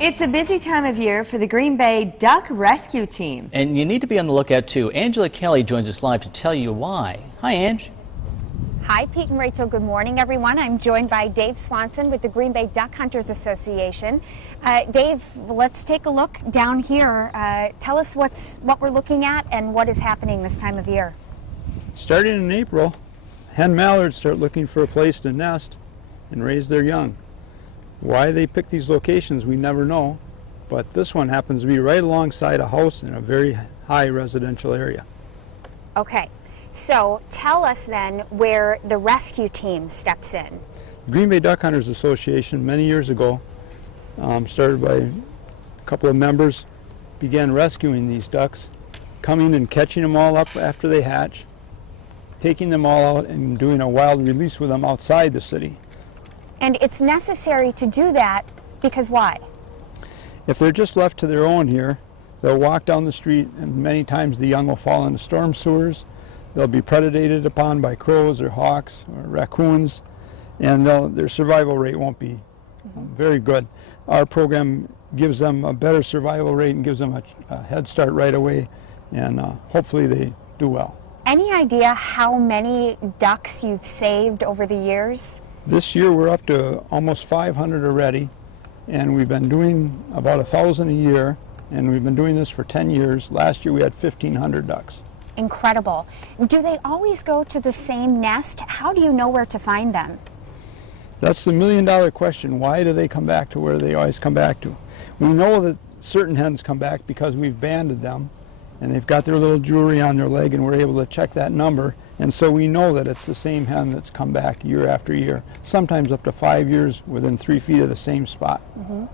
It's a busy time of year for the Green Bay Duck Rescue Team. And you need to be on the lookout too. Angela Kelly joins us live to tell you why. Hi, Ange. Hi, Pete and Rachel. Good morning, everyone. I'm joined by Dave Swanson with the Green Bay Duck Hunters Association. Dave, let's take a look down here. Tell us what we're looking at and what is happening this time of year. Starting in April, hen mallards start looking for a place to nest and raise their young. Why they pick these locations, we never know, but this one happens to be right alongside a house in a very high residential area. Okay, so tell us then where the rescue team steps in. The Green Bay Duck Hunters Association many years ago, started by a couple of members, began rescuing these ducks, coming and catching them all up after they hatch, taking them all out and doing a wild release with them outside the city. And it's necessary to do that because why? If they're just left to their own here, they'll walk down the street and many times the young will fall into storm sewers. They'll be predated upon by crows or hawks or raccoons, and their survival rate won't be very good. Our program gives them a better survival rate and gives them a head start right away, and hopefully they do well. Any idea how many ducks you've saved over the years? This year we're up to almost 500 already, and we've been doing about 1,000 a year, and we've been doing this for 10 years. Last year we had 1,500 ducks. Incredible. Do they always go to the same nest? How do you know where to find them? That's the million-dollar question. Why do they come back to where they always come back to? We know that certain hens come back because we've banded them, and they've got their little jewelry on their leg, and we're able to check that number. And so we know that it's the same hen that's come back year after year, sometimes up to 5 years within 3 feet of the same spot. Mm-hmm.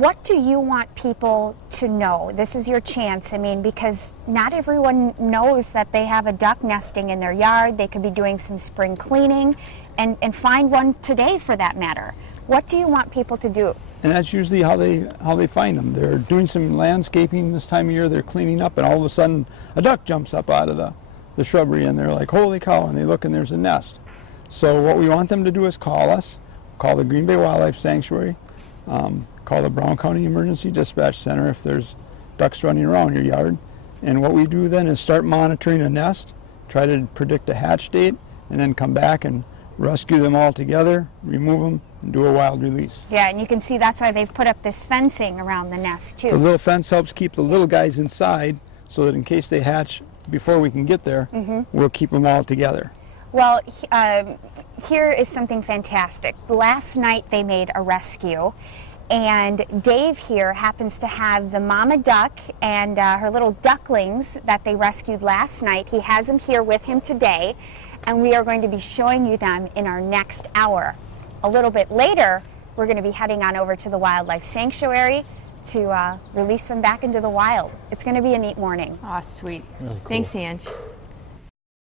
What do you want people to know? This is your chance, I mean, because not everyone knows that they have a duck nesting in their yard. They could be doing some spring cleaning and find one today for that matter. What do you want people to do? And that's usually how they find them. They're doing some landscaping this time of year, they're cleaning up, and all of a sudden a duck jumps up out of the shrubbery, and they're like, holy cow, and they look and there's a nest. So what we want them to do is call us, call the Green Bay Wildlife Sanctuary, call the Brown County Emergency Dispatch Center if there's ducks running around your yard. And what we do then is start monitoring a nest, try to predict a hatch date, and then come back and rescue them all together, remove them, and do a wild release. Yeah, and you can see that's why they've put up this fencing around the nest too. The little fence helps keep the little guys inside so that in case they hatch before we can get there, we'll keep them all together. Well, here is something fantastic. Last night they made a rescue, and Dave here happens to have the mama duck and her little ducklings that they rescued last night. He has them here with him today, and we are going to be showing you them in our next hour. A little bit later, we're going to be heading on over to the Wildlife Sanctuary to release them back into the wild. It's going to be a neat morning. Aw, sweet. Really cool. Thanks, Ange.